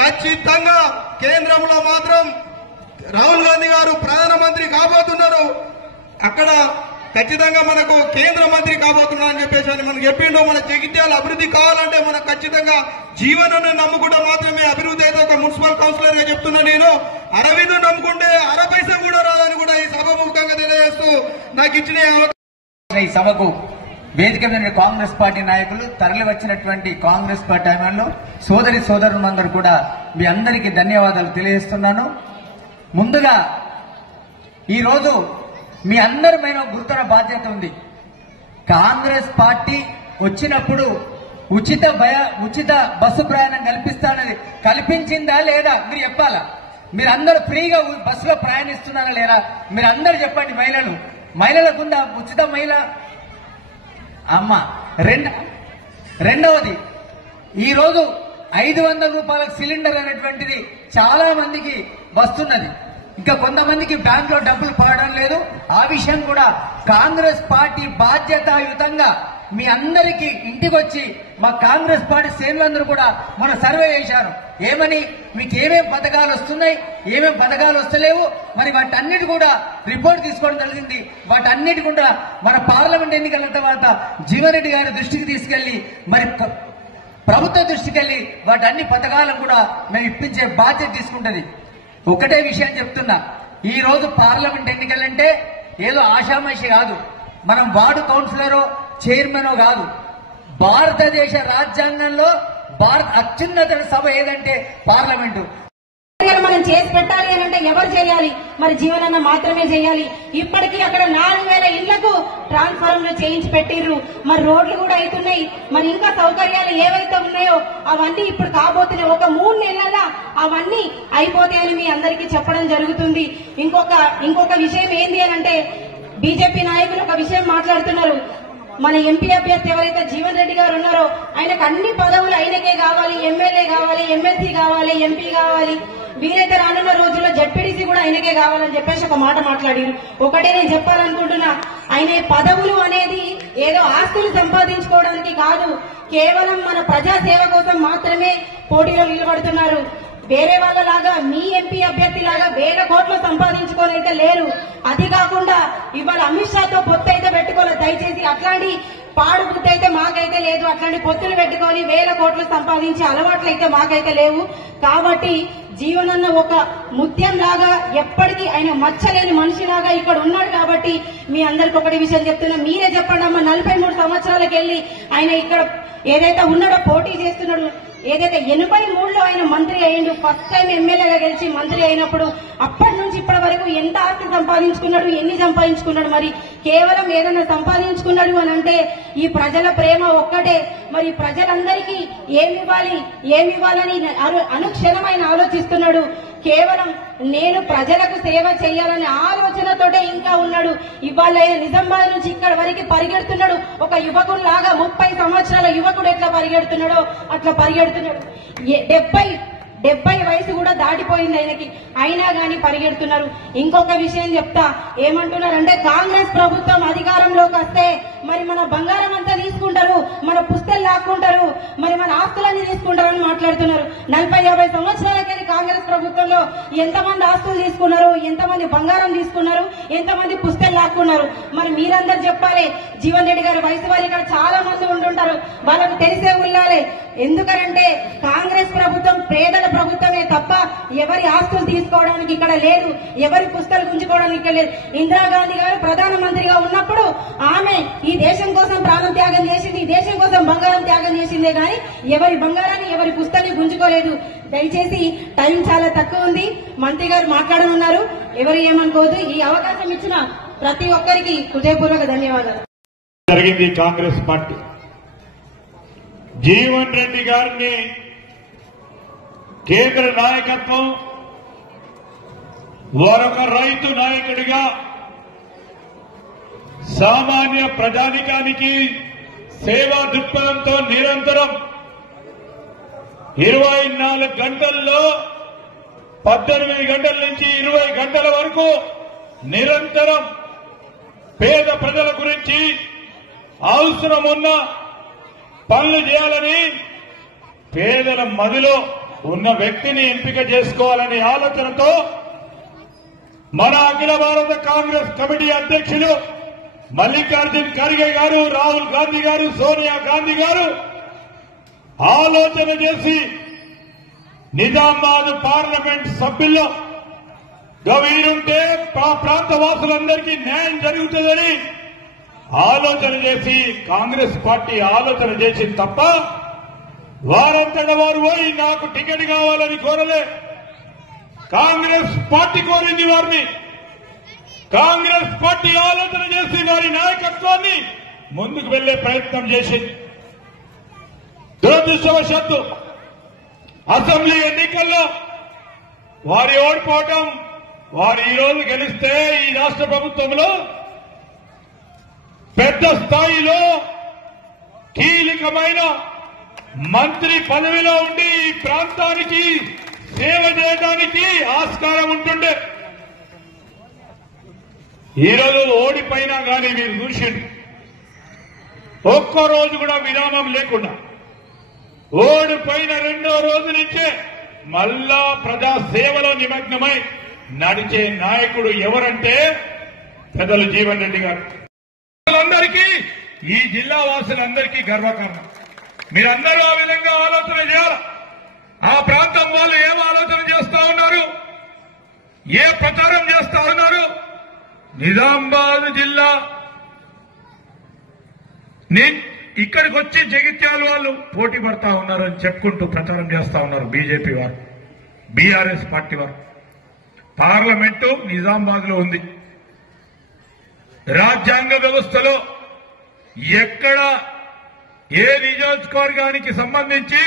ఖచ్చితంగా కేంద్రంలో మాత్రం రాహుల్ గాంధీ గారు ప్రధానమంత్రి కాబోతున్నారు, అక్కడ ఖచ్చితంగా మనకు కేంద్ర మంత్రి కాబోతున్నారని చెప్పేసి అని మనకు చెప్పిండో. మన జగిత్యాల అభివృద్ధి కావాలంటే మనం ఖచ్చితంగా జీవనాన్ని నమ్ముకుంటే మాత్రమే అభివృద్ధి అయితే. ఒక మున్సిపల్ కౌన్సిలర్ గా చెప్తున్నా నేను, అరవింద్ నమ్ముకుంటే 1 పైసా కూడా రాదని కూడా ఈ సభాముఖంగా తెలియజేస్తూ నాకు ఇచ్చిన ఈ సభకు వేదిక మీద కాంగ్రెస్ పార్టీ నాయకులు, తరలి వచ్చినటువంటి కాంగ్రెస్ పార్టీ అభిమానులు, సోదరులందరూ కూడా మీ అందరికీ ధన్యవాదాలు తెలియజేస్తున్నాను. ముందుగా ఈరోజు మీ అందరి మీద గుర్తున్న బాధ్యత ఉంది. కాంగ్రెస్ పార్టీ వచ్చినప్పుడు ఉచిత బస్సు ప్రయాణం కల్పించిందా లేదా మీరు చెప్పాలా? మీరందరూ ఫ్రీగా బస్సులో ప్రయాణిస్తున్నారా లేదా మీరు అందరూ చెప్పండి. మహిళలకుందా ఉచిత మహిళ అమ్మ? రెండవది, ఈరోజు 500 రూపాయల సిలిండర్ అనేటువంటిది చాలా మందికి వస్తున్నది. ఇంకా కొంతమందికి బ్యాంక్ లో డబ్బులు పడడం లేదు. ఆ విషయం కూడా కాంగ్రెస్ పార్టీ బాధ్యతాయుతంగా మీ అందరికీ ఇంటికి వచ్చి మా కాంగ్రెస్ పార్టీ శ్రేణులందరూ కూడా మన సర్వే చేశారు. ఏమని, మీకు ఏమేం పథకాలు వస్తున్నాయి, ఏమేం పథకాలు వస్తలేవు, మరి వాటన్నిటి కూడా రిపోర్ట్ తీసుకోవడం జరిగింది. వాటన్నిటి కూడా మన పార్లమెంట్ ఎన్నికల తర్వాత జీవన్ రెడ్డి గారి దృష్టికి తీసుకెళ్లి, మరి ప్రభుత్వ దృష్టికి వెళ్లి వాటన్ని పథకాలను కూడా మేము ఇప్పించే బాధ్యత తీసుకుంటది. ఒకటే విషయం చెప్తున్నా, ఈ రోజు పార్లమెంట్ ఎన్నికలంటే ఏదో ఆషామాషి కాదు. మనం వార్డు కౌన్సిలరో చైర్మనో కాదు. భారతదేశ రాజ్యాంగంలో అత్యున్నత సభ ఏదంటే పార్లమెంటు. మనం చేసి పెట్టాలి అని అంటే ఎవరు చేయాలి? మరి జీవనన్న మాత్రమే చేయాలి. ఇప్పటికీ అక్కడ 4000 ఇళ్లకు ట్రాన్స్ఫార్మర్లు చేయించి పెట్టిర్రు. మరి రోడ్లు కూడా అవుతున్నాయి. మరి ఇంకా సౌకర్యాలు ఏవైతే ఉన్నాయో అవన్నీ ఇప్పుడు కాబోతున్నాయి. ఒక 3 నెలల అవన్నీ అయిపోతాయని మీ అందరికీ చెప్పడం జరుగుతుంది. ఇంకొక విషయం ఏంది అని అంటే, బీజేపీ నాయకులు ఒక విషయం మాట్లాడుతున్నారు. మన ఎంపీ అభ్యర్థి ఎవరైతే జీవన్ రెడ్డి గారు ఉన్నారో ఆయనకు అన్ని పదవులు ఆయనకే కావాలి, ఎమ్మెల్యే కావాలి, ఎమ్మెల్సీ కావాలి, ఎంపీ కావాలి. వీరైతే రానున్న రోజుల్లో జడ్పీటీసీ కూడా ఆయనకే కావాలని చెప్పేసి ఒక మాట మాట్లాడారు. ఒకటే నేను చెప్పాలనుకుంటున్నా, ఆయన పదవులు అనేది ఏదో ఆస్తులు సంపాదించుకోవడానికి కాదు, కేవలం మన ప్రజాసేవ కోసం మాత్రమే పోటీలో నిలబడుతున్నారు. వేరే వాళ్ళలాగా మీ ఎంపీ అభ్యర్థి లాగా వేల కోట్లు సంపాదించుకొని అయితే లేరు. అది కాకుండా ఇవాళ అమిత్ షాతో పొత్తు అయితే పెట్టుకోలేదు. దయచేసి అట్లాంటి పాడు బుద్ధి అయితే మాకైతే లేదు. అట్లాంటి పొత్తులు పెట్టుకొని వేల కోట్లు సంపాదించే అలవాట్లు అయితే మాకైతే లేవు. కాబట్టి జీవనన్న ఒక ముత్యం లాగా ఎప్పటికీ ఆయన మచ్చలేని మనిషిలాగా ఇక్కడ ఉన్నాడు. కాబట్టి మీ అందరికి ఒకటి విషయం చెప్తున్నా, మీరే చెప్పండి అమ్మ, 43 సంవత్సరాలకు వెళ్లి ఆయన ఇక్కడ ఏదైతే ఉన్నాడో పోటీ చేస్తున్నాడు, ఏదైతే 83లో ఆయన మంత్రి అయ్యిండు, ఫస్ట్ టైం ఎమ్మెల్యేగా గెలిచి మంత్రి అయినప్పుడు అప్పటి నుంచి ఇప్పటి వరకు ఎంత ఆస్తి సంపాదించుకున్నాడు, ఎన్ని సంపాదించుకున్నాడు? మరి కేవలం ఏదైనా సంపాదించుకున్నాడు అని అంటే ఈ ప్రజల ప్రేమ ఒక్కటే. మరి ప్రజలందరికీ ఏమివ్వాలని అనుక్షణం ఆయన ఆలోచిస్తున్నాడు. కేవలం నేను ప్రజలకు సేవ చేయాలనే ఆలోచనతోటే ఇంకా ఉన్నాడు. ఇవాళ నిజామాబాద్ నుంచి ఇక్కడ వరకు పరిగెడుతున్నాడు. ఒక యువకుడు లాగా 30 సంవత్సరాల యువకుడు ఎట్లా పరిగెడుతున్నాడో అట్లా పరిగెడుతున్నాడు. 70 వయసు కూడా దాటిపోయింది ఆయనకి, అయినా గాని పరిగెడుతున్నారు. ఇంకొక విషయం చెప్తా, ఏమంటున్నారంటే కాంగ్రెస్ ప్రభుత్వం అధికారంలోకి వస్తే మరి మన బంగారం అంతా తీసుకుంటారు, మన పుస్తలు లాక్కుంటారు, మరి మన ఆస్తులన్నీ తీసుకుంటారని మాట్లాడుతున్నారు. 40-50 సంవత్సరాలకెళ్ళి కాంగ్రెస్ ప్రభుత్వంలో ఎంతమంది ఆస్తులు తీసుకున్నారు, ఎంతమంది బంగారం తీసుకున్నారు, ఎంతమంది పుస్తలు లాక్కున్నారు? మరి మీరందరూ చెప్పాలి. జీవన్ రెడ్డి గారి వయసు వారు ఇక్కడ చాలా మంది ఉంటుంటారు, వాళ్ళకు తెలిసే ఉండాలి. ఎందుకనంటే కాంగ్రెస్ ప్రభుత్వం పేదల ప్రభుత్వమే తప్ప ఎవరి ఆస్తులు తీసుకోవడానికి ఇక్కడ లేదు, ఎవరి పుస్తకాలు గుంజుకోవడానికి ఇక్కడ లేదు. ఇందిరాగాంధీ గారు ప్రధానమంత్రిగా ఉన్నప్పుడు ఆమె ఈ దేశం కోసం ప్రాణం త్యాగం చేసింది, ఈ దేశం కోసం బంగారం త్యాగం చేసిందే గాని ఎవరి బంగారాన్ని ఎవరి పుస్తకాన్ని గుంజుకోలేదు. దయచేసి టైం చాలా తక్కువ ఉంది, మంత్రి గారు మాట్లాడనున్నారు, ఎవరు ఏమనుకోవద్దు. ఈ అవకాశం ఇచ్చిన ప్రతి ఒక్కరికి హృదయపూర్వక ధన్యవాదాలు. జరిగింది కాంగ్రెస్ పార్టీ జీవన్ రెడ్డి గారిని కేంద్ర నాయకత్వం వారొక రైతు నాయకుడిగా సామాన్య ప్రజానికానికి సేవా దృక్పథంతో నిరంతరం 24 గంటల్లో 18 గంటల నుంచి 20 గంటల వరకు నిరంతరం పేద ప్రజల గురించి అవసరం ఉన్న పనులు చేయాలని పేదల మదిలో ఉన్న వ్యక్తిని ఎంపిక చేసుకోవాలనే ఆలోచనతో మన అఖిల భారత కాంగ్రెస్ కమిటీ అధ్యక్షులు మల్లికార్జున్ ఖర్గే గారు, రాహుల్ గాంధీ గారు, సోనియా గాంధీ గారు ఆలోచన చేసి నిజామాబాద్ పార్లమెంట్ సభ్యుల్లో వీరుంటే ప్రాంత వాసులందరికీ న్యాయం జరుగుతుందని ఆలోచన చేసి కాంగ్రెస్ పార్టీ ఆలోచన చేసింది తప్ప వారంతట వారు పోయి నాకు టికెట్ కావాలని కోరలే. కాంగ్రెస్ పార్టీ కోరింది వారిని. కాంగ్రెస్ పార్టీ ఆలోచన చేసి వారి నాయకత్వాన్ని ముందుకు వెళ్లే ప్రయత్నం చేసింది. దురదృష్టవశాత్తు అసెంబ్లీ ఎన్నికల్లో వారి ఓడిపోవటం, వారు ఈ రోజు గెలిస్తే ఈ రాష్ట్ర ప్రభుత్వంలో పెద్ద స్థాయిలో కీలకమైన మంత్రి పదవిలో ఉండి ఈ ప్రాంతానికి సేవ చేయడానికి ఆస్కారం ఉంటుండే. ఈరోజు ఓడిపోయినా కానీ మీరు చూసిండు, ఒక్కరోజు కూడా విరామం లేకుండా ఓడిపోయిన 2వ రోజు నుంచే మళ్ళా ప్రజా సేవలో నిమగ్నమై నడిచే నాయకుడు ఎవరంటే పెద్దలు జీవన్ రెడ్డి గారు. అందరికీ, ఈ జిల్లా వాసులందరికీ గర్వకారణం. మీరందరూ ఆ విధంగా ఆలోచన చేయాలి. ఆ ప్రాంతం వాళ్ళు ఏం ఆలోచన చేస్తా ఉన్నారు, ఏ ప్రచారం చేస్తా ఉన్నారు? నిజామాబాద్ జిల్లా ఇక్కడికి వచ్చి జగిత్యాల వాళ్ళు పోటీ పడతా ఉన్నారు అని చెప్పుకుంటూ ప్రచారం చేస్తా ఉన్నారు బీజేపీ వారు, బీఆర్ఎస్ పార్టీ వారు. పార్లమెంటు నిజామాబాద్ లో ఉంది. రాజ్యాంగ వ్యవస్థలో ఎక్కడ ఏ నియోజకవర్గానికి సంబంధించి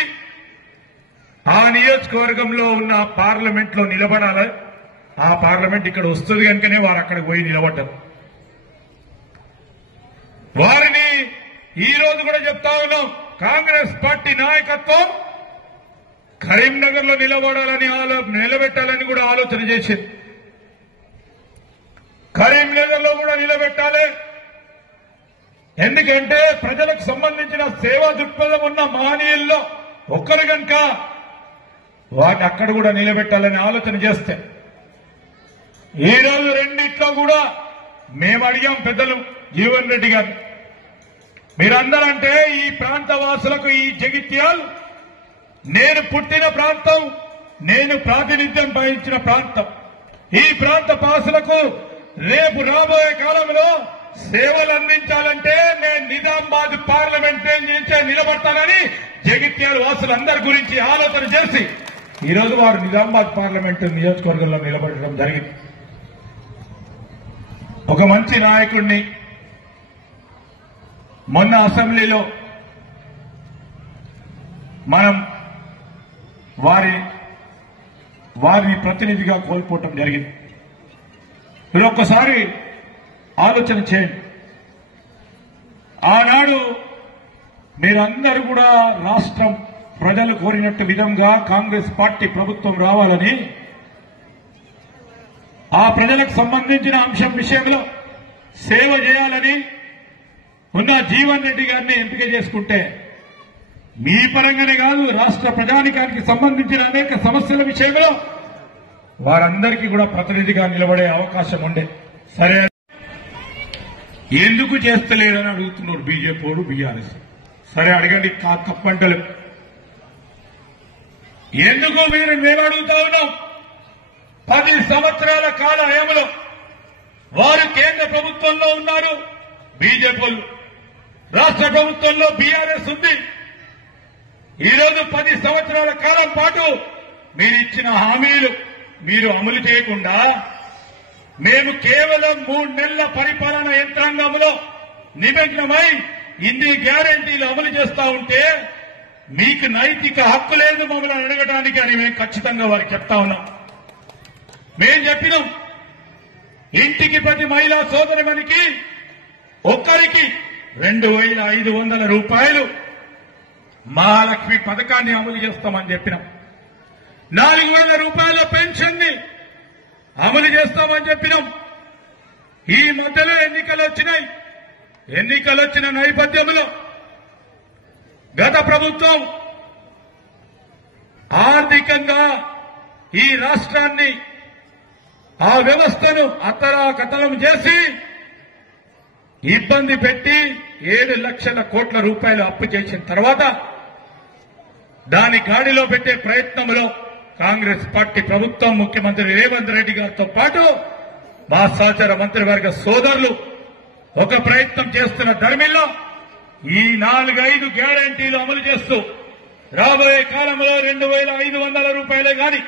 ఆ నియోజకవర్గంలో ఉన్న పార్లమెంట్ లో నిలబడాలి. ఆ పార్లమెంట్ ఇక్కడ వస్తుంది కనుకనే వారు అక్కడికి పోయి నిలబడ్డారు. వారిని ఈ రోజు కూడా చెప్తా ఉన్నాం, కాంగ్రెస్ పార్టీ నాయకత్వం కరీంనగర్ లో నిలబెట్టాలని కూడా ఆలోచన చేసింది. కరీంనగర్ లో కూడా నిలబెట్టాలి. ఎందుకంటే ప్రజలకు సంబంధించిన సేవా దృక్పథం ఉన్న మహనీయుల్లో ఒక్కరు కనుక వాటిని అక్కడ కూడా నిలబెట్టాలని ఆలోచన చేస్తే ఈ రోజు రెండిట్లో కూడా మేము అడిగాం పెద్దలు జీవన్ రెడ్డి గారు, మీరందరంటే ఈ ప్రాంత వాసులకు ఈ జగిత్యాల్ నేను పుట్టిన ప్రాంతం, నేను ప్రాతినిధ్యం వహించిన ప్రాంతం. ఈ ప్రాంత వాసులకు రేపు రాబోయే కాలంలో సేవలు అందించాలంటే నేను నిజామాబాద్ పార్లమెంట్ నుంచే నిలబడతానని జగిత్యాల వాసులందరి గురించి ఆలోచన చేసి ఈరోజు వారు నిజామాబాద్ పార్లమెంటు నియోజకవర్గంలో నిలబడడం జరిగింది. ఒక మంచి నాయకుడిని మొన్న అసెంబ్లీలో మనం వారిని ప్రతినిధిగా కోల్పోవటం జరిగింది. మీరు ఒక్కసారి ఆలోచన చేయండి. ఆనాడు మీరందరూ కూడా రాష్ట్రం ప్రజలు కోరినట్టు విధంగా కాంగ్రెస్ పార్టీ ప్రభుత్వం రావాలని ఆ ప్రజలకు సంబంధించిన అంశం విషయంలో సేవ చేయాలని ఉన్న జీవన్ రెడ్డి గారిని ఎంపిక చేసుకుంటే మీ పరంగానే కాదు రాష్ట్ర ప్రజానికానికి సంబంధించిన అనేక సమస్యల విషయంలో వారందరికీ కూడా ప్రతినిధిగా నిలబడే అవకాశం ఉండే. సరే, ఎందుకు చేస్తలేరని అడుగుతున్నారు బీజేపీ వాడు, బీఆర్ఎస్. సరే అడగండి, తప్పంటలు ఎందుకు మేము అడుగుతా ఉన్నాం. 10 సంవత్సరాల కాల హయాంలో వారు కేంద్ర ప్రభుత్వంలో ఉన్నారు బీజేపీ వాళ్ళు, రాష్ట్ర ప్రభుత్వంలో బీఆర్ఎస్ ఉంది. ఈరోజు 10 సంవత్సరాల కాలం పాటు మీరిచ్చిన హామీలు మీరు అమలు చేయకుండా మేము కేవలం 3 నెలల పరిపాలన యంత్రాంగంలో నిమగ్నమై ఇన్ని గ్యారంటీలు అమలు చేస్తా ఉంటే మీకు నైతిక హక్కు లేదు మమ్మల్ని అడగడానికి అని మేము ఖచ్చితంగా వారికి చెప్తా ఉన్నాం. మేం చెప్పినాం, ఇంటికి ప్రతి మహిళా సోదరిమణికి ఒక్కరికి 2,500 రూపాయలు మహాలక్ష్మి పథకాన్ని అమలు చేస్తామని చెప్పినాం. 400 రూపాయల పెన్షన్ ని అమలు చేస్తామని చెప్పినాం. ఈ మధ్యలో ఎన్నికలు వచ్చినాయి. ఎన్నికలు వచ్చిన నేపథ్యంలో గత ప్రభుత్వం ఆర్థికంగా ఈ రాష్ట్రాన్ని ఆ వ్యవస్థను అతలాకతలం చేసి ఇబ్బంది పెట్టి 7 లక్షల కోట్ల రూపాయలు అప్పు చేసిన తర్వాత దాని గాడిలో పెట్టే ప్రయత్నంలో కాంగ్రెస్ పార్టీ ప్రభుత్వం, ముఖ్యమంత్రి రేవంత్ రెడ్డి గారితో పాటు మా సహచర మంత్రివర్గ సోదరులు ఒక ప్రయత్నం చేస్తున్న ధర్మిల్లో ఈ 4-5 గ్యారంటీలు అమలు చేస్తూ రాబోయే కాలంలో 2,500 రూపాయలే గాని,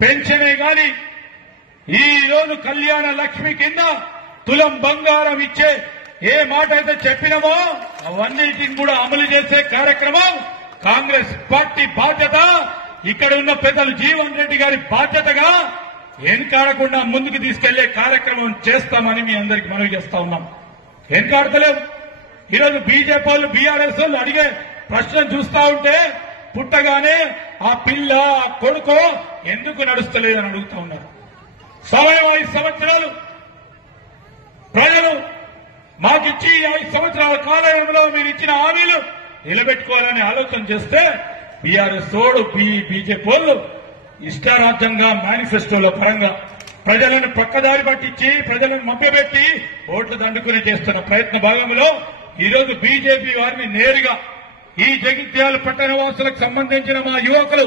పెన్షనే గాని, ఈ రోజు కళ్యాణ లక్ష్మి కింద తులం బంగారం ఇచ్చే ఏ మాట అయితే చెప్పినామో అవన్నిటిని కూడా అమలు చేసే కార్యక్రమం కాంగ్రెస్ పార్టీ బాధ్యత. ఇక్కడ ఉన్న పెద్దలు జీవన్ రెడ్డి గారి బాధ్యతగా వెనకాడకుండా ముందుకు తీసుకెళ్లే కార్యక్రమం చేస్తామని మీ అందరికీ మనవి చేస్తా ఉన్నాం. వెనకాడతలేం. ఈరోజు బీజేపీ వాళ్ళు, బీఆర్ఎస్ వాళ్ళు అడిగే ప్రశ్న చూస్తా ఉంటే పుట్టగానే ఆ పిల్ల ఆ కొడుకో ఎందుకు నడుస్తలేదని అడుగుతా ఉన్నారు. సమయం 5 సంవత్సరాలు ప్రజలు మాకిచ్చి 5 సంవత్సరాల కాలంలో మీరు ఇచ్చిన హామీలు నిలబెట్టుకోవాలని ఆలోచన చేస్తే బీఆర్ఎస్ తోడు బీజేపీ వాళ్ళు ఇష్టారాజ్యంగా మేనిఫెస్టోలో పరంగా ప్రజలను పక్కదారి పట్టించి ప్రజలను మభ్యపెట్టి ఓట్లు దండుకుని చేస్తున్న ప్రయత్న భాగంలో ఈరోజు బీజేపీ వారిని నేరుగా ఈ జగిత్యాల పట్టణ వాసులకు సంబంధించిన మా యువకులు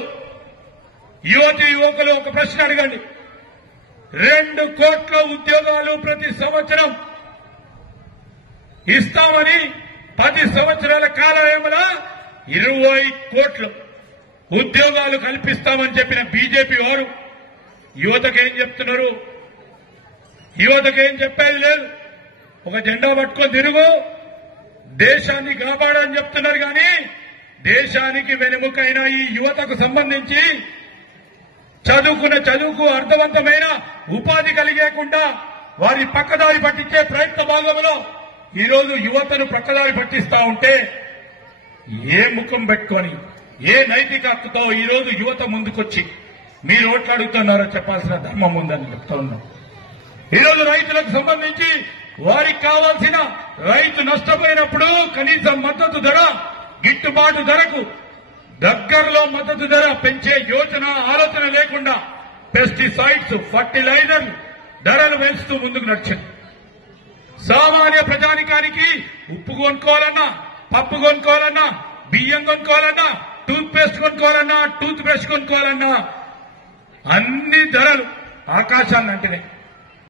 ఒక ప్రశ్న అడగండి. 2 కోట్ల ఉద్యోగాలు ప్రతి సంవత్సరం ఇస్తామని 10 సంవత్సరాల కాలంలో 20 కోట్ల ఉద్యోగాలు కల్పిస్తామని చెప్పిన బీజేపీ వారు యువతకేం చెప్తున్నారు? యువతకేం చెప్పేది లేదు. ఒక జెండా పట్టుకొని తిరుగు, దేశాన్ని కాపాడని చెప్తున్నారు. కానీ దేశానికి వెనుముకైన ఈ యువతకు సంబంధించి చదువుకు అర్థవంతమైన ఉపాధి కలిగేకుండా వారి పక్కదారి పట్టించే ప్రయత్న భాగంలో ఈరోజు యువతను పక్కదారి పట్టిస్తా ఉంటే ఏ ముఖం పెట్టుకొని ఏ నైతిక హక్కుతో ఈ రోజు యువత ముందుకొచ్చి మీరు ఓట్లు అడుగుతున్నారో చెప్పాల్సిన ధర్మం ఉందని చెప్తా ఉన్నాం. ఈరోజు రైతులకు సంబంధించి వారికి కావాల్సిన రైతు నష్టపోయినప్పుడు కనీస మద్దతు ధర, గిట్టుబాటు ధరకు దగ్గరలో మద్దతు ధర పెంచే యోచన ఆలోచన లేకుండా పెస్టిసైడ్స్, ఫర్టిలైజర్ ధరలు పెంచుతూ ముందుకు నడిచింది. సామాన్య ప్రజానికానికి ఉప్పు కొనుక్కోవాలన్నా, పప్పు కొనుక్కోవాలన్నా, బియ్యం కొనుక్కోవాలన్నా, టూత్ పేస్ట్ కొనుక్కోవాలన్నా, టూత్ బ్రష్ కొనుక్కోవాలన్నా అన్ని ధరలు ఆకాశాన్ని అంటినాయి.